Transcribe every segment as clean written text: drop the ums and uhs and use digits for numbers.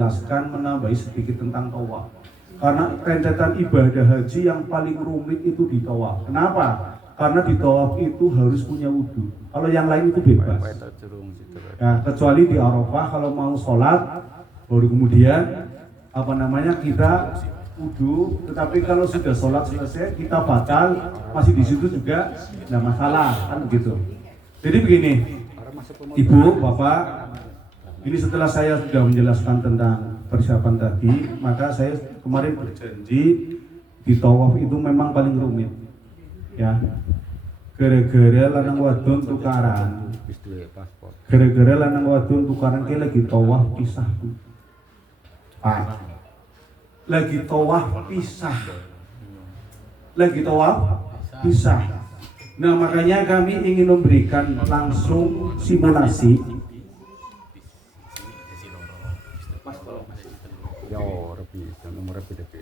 jelaskan menambahi sedikit tentang tawaf. Karena rentetan ibadah haji yang paling rumit itu di tawaf. Kenapa? Karena di tawaf itu harus punya wudhu. Kalau yang lain itu bebas. Nah, kecuali di Arafah kalau mau sholat, baru kemudian kita wudhu. Tetapi kalau sudah sholat selesai, kita batal, masih di situ juga tidak masalah, kan begitu. Jadi begini, Ibu, Bapak. Ini setelah saya sudah menjelaskan tentang persiapan tadi, maka saya kemarin berjanji di tawaf itu memang paling rumit. Ya. Gara-gara lanang wadon tukaran. Gara-gara lanang wadon tukaran kayak lagi tawaf pisah. Lagi tawaf pisah. Lagi tawaf pisah. Nah, makanya kami ingin memberikan langsung simulasi.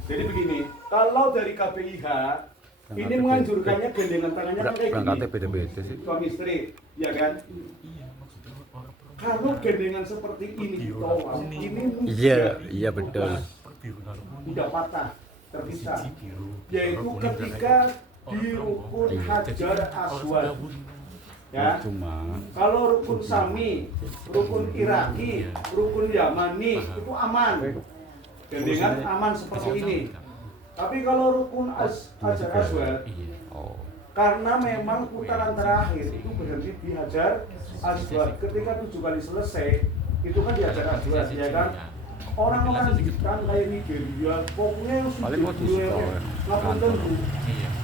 Jadi begini, kalau dari KPIH ini menganjurkannya gandengan tangannya kayak gini, suami istri, ya kan? Kalau gandengan seperti ini, tawaf, ini iya betul. Udah patah, terpisah. Yaitu ketika di rukun Hajar Aswad. Ya. Kalau rukun Sami, rukun Iraki, rukun Yamani itu aman. Gandengan aman seperti ini. Tapi kalau rukun Hajar Aswad, karena memang putaran terakhir itu berhenti di Hajar Aswad. Ketika 7 kali selesai, itu kan di Hajar Aswad, ya kan? Orang-orang di kan kayak Nigeria, pokoknya yang sudah ngapunten bu.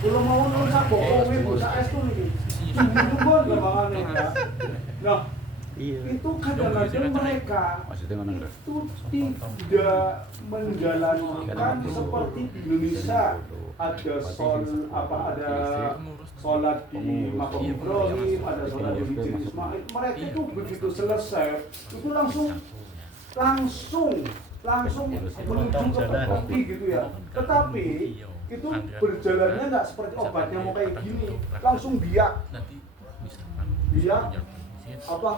Belum mau nulis pokoknya bu, saya itu nih. Tunggu gampangane ya. Nah, itu kadang-kadang mereka itu tidak menjalankan seperti di Indonesia ada sholat di Makam Ibrahim, ada sholat di Masjid Ismail. Mereka itu begitu selesai itu langsung menuju ke tepi gitu ya. Tetapi itu berjalannya nggak seperti obatnya mau kayak gini, langsung biak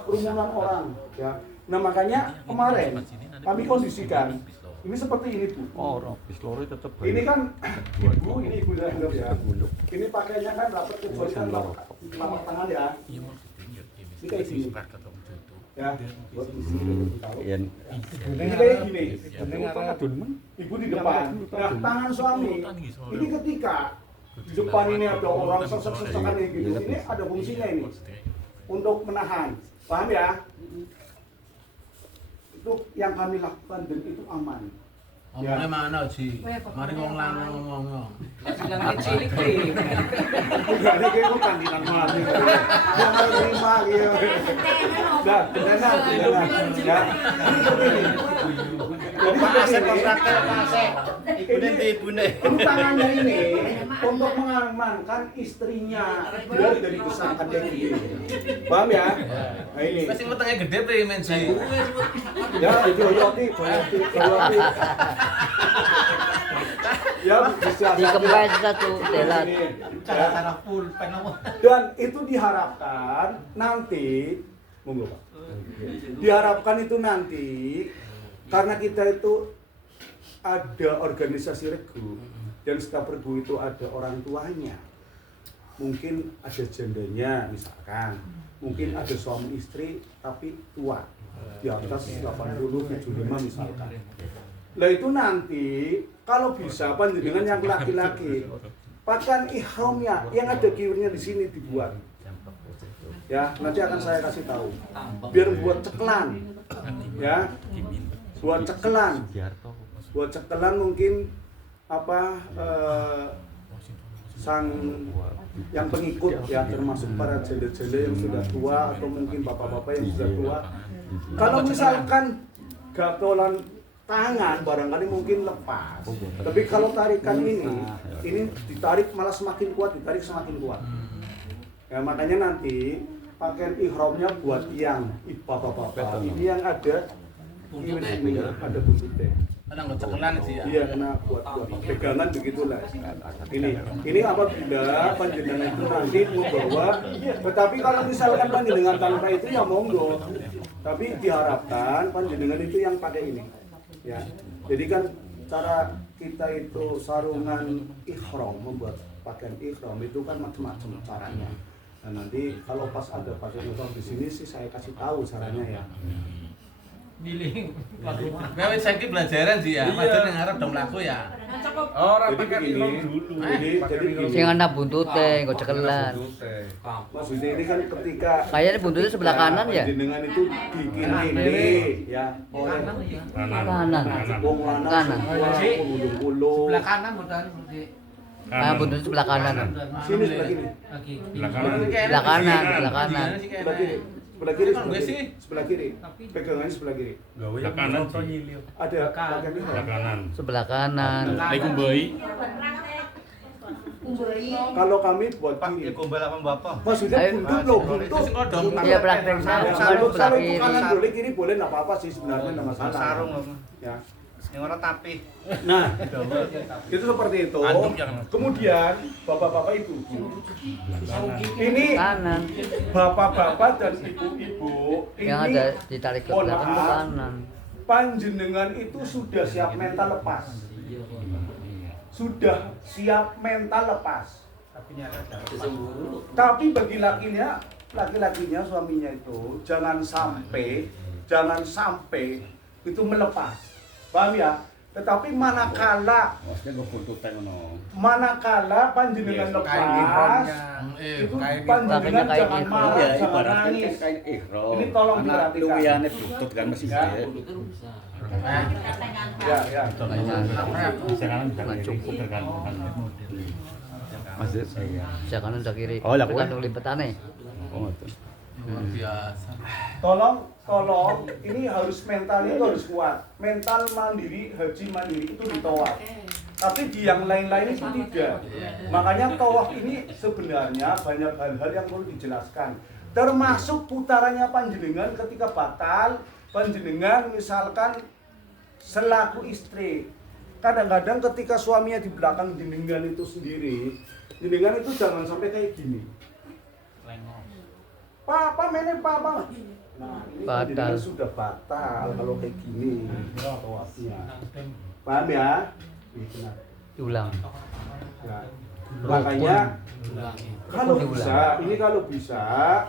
kerumunan orang ya. Nah makanya kemarin kami kondisikan ini seperti ini Bu. Ini kan ibu saya anggap ya. Ini pakainya kan rapat kecuali kan lapak tangan ya. Ini kayak gini. Ya, buat ini kayak gini. Ibu di depan. Nah, tangan suami. Ini ketika di depan ini ada orang sesek-sesekan gitu. Ini ada fungsinya ini untuk menahan. Paham ya? Itu yang kami lakukan dan itu aman. Omongnya mana Ji? Mari ngomong lanang ngomong. Jangan cilik deh. Enggak ada kayak kok kandilan mati. Yang harus terima gitu. Dah, benar. Ya. Jadi Pak Asep kontraktor Pak Asep. Ibune. Tangannya ini untuk mengamankan istrinya dari kesakan yang gede. Paham ya? Nah ini. Wis sing wetenge gede pe men Ji. Ya, itu Yoti. Ya, bisa Dikempes satu telat. Cara full pen apa? Dan itu diharapkan nanti, monggo Pak. Diharapkan itu nanti karena kita itu ada organisasi regu dan setiap regu itu ada orang tuanya. Mungkin ada jandanya misalkan, mungkin ada suami istri tapi tua di atas 80 75 misalkan. Lah itu nanti kalau bisa panjenengan yang laki-laki pakaian ihramnya yang ada kiwirnya di sini dibuat. Ya, nanti akan saya kasih tahu. Biar buat cekelan. Ya. Buat cekelan mungkin sang yang pengikut ya, termasuk para janda-janda yang sudah tua atau mungkin bapak-bapak yang sudah tua. Kalau misalkan gatolan tangan barangkali mungkin lepas. Tapi kalau tarikan ini ditarik malah semakin kuat, ditarik semakin kuat. Ya makanya nanti pakaian ihramnya buat yang bapak-bapak. Ini yang ada ini ada buntutnya. Nang cekelan sih ya. Iya, kena buat pegangan begitulah. Ini apabila panjenengan itu nanti membawa, tetapi kalau misalkan panjenengan tanpa itu ya monggo. Tapi diharapkan panjenengan itu yang pakai ini. Ya. Jadi kan cara kita itu sarungan ihram, membuat pakaian ihram itu kan macam-macam caranya. Nah, nanti kalau pas ada pakaian ihram di sini sih saya kasih tahu caranya ya. Giling. Kowe saiki belajaran sih ya, padahal yang ngarep dong laku ya. Jadi begini, jadi begini. Sing ana buntute, nggo cekelan. Maksudnya ini kan ketika Kayaknya buntutnya sebelah kanan ya? Panjenengan itu bikin ini ya oleh Kanan. wong lanang Kanan. puluh-puluh. Sebelah kanan bukan di Ah, buntutnya sebelah kanan. Sini sebelah kiri. lagi. Sebelah kanan, sebelah kanan. Sebelah kiri. Sebelah kiri, Enggak sebelah sih. kiri. Sebelah kiri. Pegangannya sebelah kiri. Sebelah kanan sih. Ada pakaian ini. Sebelah kanan. Sebelah kanan. Lagi kumboi. Kalau kami buat kiri. Maksudnya Ayo. buntut loh, buntut. Iya, praktek Kalau sebelah itu kiri. kanan boleh kiri boleh nggak apa-apa sih sebenarnya nggak masalah. Sarung. Ya. Yang orang tapi. Nah, itu seperti itu. Antum jangan. Kemudian bapak-bapak ibu, ini Kanan. bapak-bapak dan ibu-ibu Yang ini ada ditarik ke mohon belakang ke maaf, kanan. panjenengan itu sudah siap mental lepas. Sudah siap mental lepas. Tapi bagi laki-lakinya suaminya itu jangan sampai itu melepas. Paham ya? Tetapi manakala panjenengan lepas, itu panjenengan Pakainya kain jangan ihram. marah, Ya, jangan ibaratnya nangis. kan kain ihram. Ini tolong Anak diperhatikan. luwiane butut kan mesti Ya. ya. Ya. Bisa kanan bisa kiri. Tergantung. Maksud Sebelah kanan sebelah kiri. Oh, lah, kuwi. Tergantung lipetannya. Oh, ngoten. Luar biasa. Tolong, ini harus mentalnya itu harus kuat. Mental mandiri, haji mandiri itu ditawaf. Tapi di yang lain-lain itu tidak. Makanya tawaf ini sebenarnya banyak hal-hal yang perlu dijelaskan. Termasuk putarannya panjenengan ketika batal, panjenengan misalkan selaku istri. Kadang-kadang ketika suaminya di belakang jenengan itu sendiri, jenengan itu jangan sampai kayak gini. Papa mene papa. Nah, ini Batal. panjenengan sudah batal kalau kayak gini tawafnya. Paham ya? Ini Diulang. nah, makanya kalau bisa,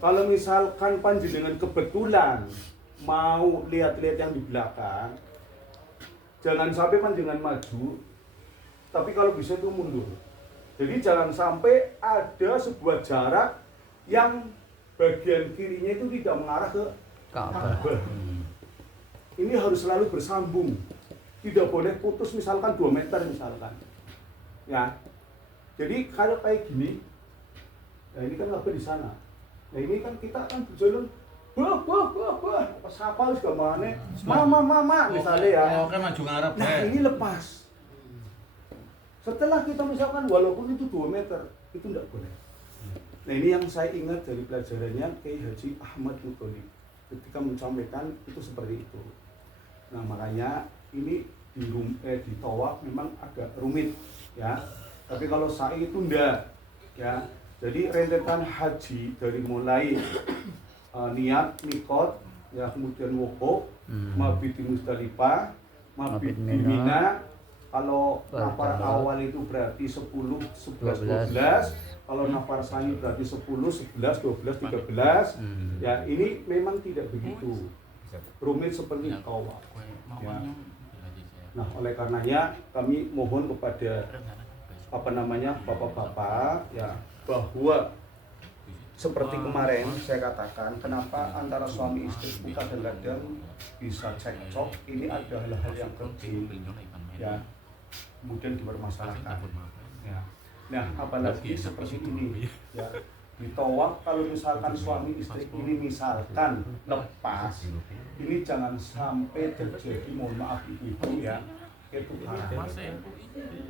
kalau misalkan panjenengan kebetulan mau lihat-lihat yang di belakang, jangan sampai panjenengan maju, tapi kalau bisa itu mundur. Jadi jangan sampai ada sebuah jarak yang bagian kirinya itu tidak mengarah ke Ka'bah. Ka'bah. Ini harus selalu bersambung. Tidak boleh putus misalkan 2 meter misalkan. Ya. Jadi kalau kayak gini, nah ini kan Ka'bah di sana. Nah ini kan kita akan berjalan pas apa wis gamane mama misalnya ya. Oke maju ngarep. Nah ini lepas. Setelah kita misalkan walaupun itu 2 meter, itu tidak boleh. Nah ini yang saya ingat dari pelajarannya Kiai Haji Ahmad Muthalib ketika menyampaikan itu seperti itu. Nah makanya ini di tawaf memang agak rumit ya. Tapi kalau sa'i itu enggak ya. Jadi rentetan haji dari mulai niat, mikot, ya kemudian wukuf, mabit di Musdalifah, mabit di Mina. Kalau nafar awal itu berarti 10, 11, 12. Kalau nafar sani berarti 10, 11, 12, 13. Ya ini memang tidak begitu rumit seperti tawaf. Ya. Nah oleh karenanya kami mohon kepada bapak-bapak ya bahwa seperti kemarin saya katakan kenapa antara suami istri itu kadang-kadang bisa cekcok, ini adalah hal yang kecil ya kemudian dipermasalahkan ya. Nah apalagi seperti ini ya di tawaf kalau misalkan suami istri ini misalkan lepas, ini jangan sampai terjadi, mohon maaf ibu ya, itu haram.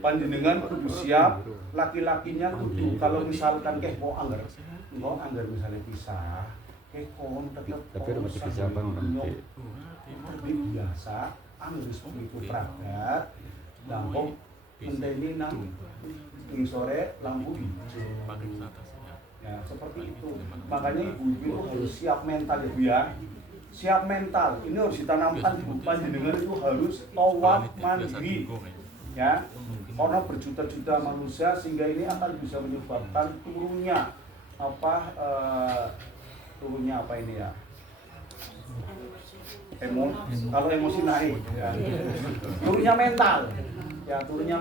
Panjenengan kudu siap, laki-lakinya kudu kalau misalkan mau anggar misalnya pisah, kon tetap Tapi rumah bisa apa nanti? seperti biasa, anggar seperti itu peragat, lampu mendeni nang sore lampu hijau. Ya, seperti itu. Makanya ibu-ibu harus siap mental ya Bu ya. siap mental. Ini harus ditanamkan di panjenengan itu harus tawaf mandiri. Ya, karena berjuta-juta manusia sehingga ini akan bisa menyebabkan turunnya ini ya, kalau emosi naik ya. turunnya mental ya, turunnya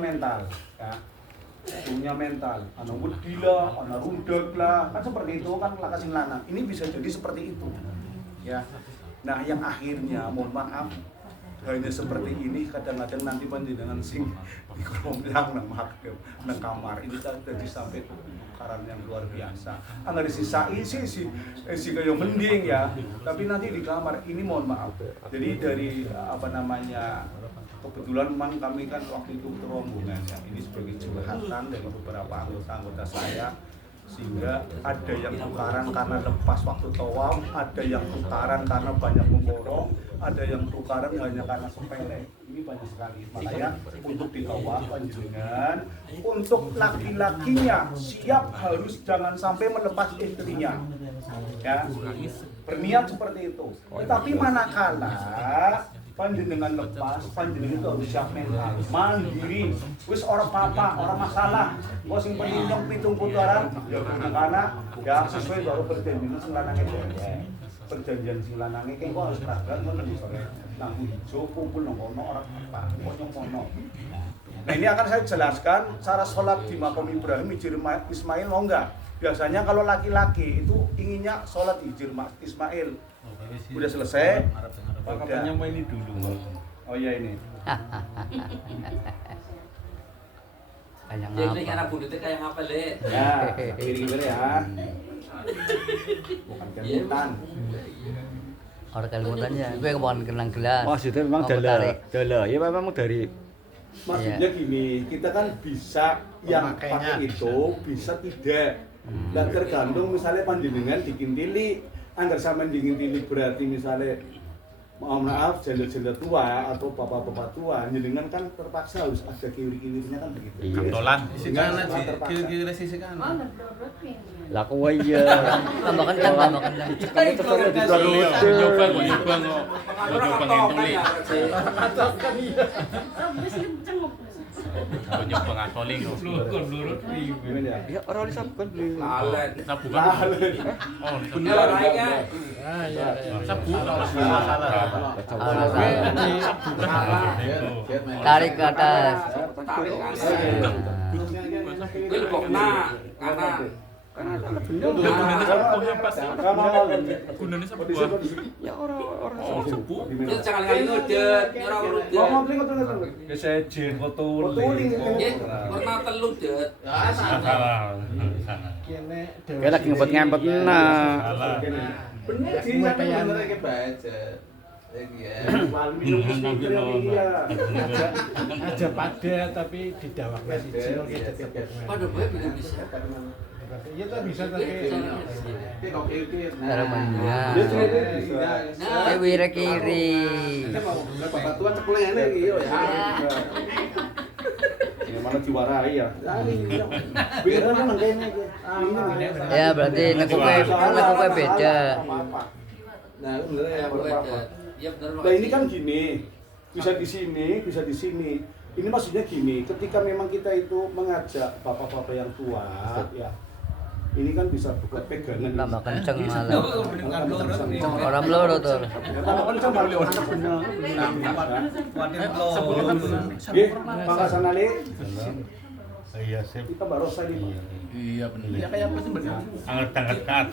mental ana wedila, ana rundag lah, kan seperti itu kan lakasing lanang. Ini bisa jadi seperti itu ya. Nah yang akhirnya mohon maaf hanya seperti ini, kadang-kadang nanti panjenengan sing dikeromplang nang kamar ini jadi sampai tukaran yang luar biasa. Anggar sisa isi kayak mending ya, tapi nanti di kamar ini mohon maaf. Jadi dari kebetulan memang kami kan waktu itu rombongan ya, ini sebagai curhatan dari beberapa anggota saya, sehingga ada yang tukaran karena lepas waktu tawaf, ada yang tukaran karena banyak memborong, ada yang tukaran hanya karena sepele. Ini banyak sekali. Makanya untuk di tawaf panjenengan, untuk laki-lakinya siap harus jangan sampai melepas istrinya. Ya, berniat seperti itu. Tetapi manakala panjenengan lepas, panjenengan itu harus siap mental, mandiri, wis orang apa, orang masalah. Kok sing penting nyong 7 putaran, ya karena ya sesuai karo perjanjian sing lanange dhewe. Perjanjian sing lanange kok harus seragam ngono sore. Nang ijo kumpul nang kono orang apa, kok nyong kono. Nah ini akan saya jelaskan cara sholat di Makom Ibrahim Hijir Ismail mau enggak? Biasanya kalau laki-laki itu inginnya sholat di Hijir Ismail. Udah selesai. Katanya mau ini dulu. Oh iya ini. Kayak Jadi ngapa? karena budutnya kayak apa le? Ya, kiri-kiri ya. Bukan kemutan. Orang kalimutannya, gue kebon kenang gelas. Maksudnya memang Mau tarik. dalah. Ya memang dari Maksudnya gini, kita kan bisa yang pakai itu, bisa tidak. Dan tergantung misalnya panjenengan dikintili, anggar sampean dikintili berarti misalnya maaf janda-janda tua atau bapak-bapak tua, jenengan kan terpaksa harus ada kiri-kirinya kan begitu. Kantolan. Sisi kanan sih, kiri-kiri sisi kanan. lah kowe iya. Tambah kencang, tambah kencang. Kamu terus Nyoba kok nyoba itu. Nyoba ngatoling. Ya ora oleh sabun beli. Lalen. Sabu kan. Oh, Bener aja kan? sabu. Tarik ke atas. Tarik kanan. Ini bokna kanan. Gunane sabu. Ya ora Oh, sabu. Itu jangan kali ngudet, nyora urudet. Kesejen kotuling. Ya, pernah telu det. Salah. Kayak lagi ngempet-ngempet nah. Salah. Bener sih, tapi bener iki baca. Aja pada tapi didawaknya siji gitu. Waduh, gue bisa. Iya tuh bisa tapi Cara mainnya. Nah, Kiri kiri. Batuan cekleng iki yo ya. Ini mana diwarai ya. Biar nang kene iki. Ya berarti nekuknya beda. Nah, bener ya apa-apa. iya bener. Nah ini kan gini, bisa di sini, bisa di sini. Ini maksudnya gini, ketika memang kita itu mengajak bapak-bapak yang tua, ya, ini kan bisa buka pegangan. Tambah kenceng malah. Tambah Orang loro tuh. kenceng malah lewat bener. Nggih, makasih nali. Iya, sip. Kita baru saja. Iya bener. Ya kayak apa sih bener? Angkat-angkat ke atas.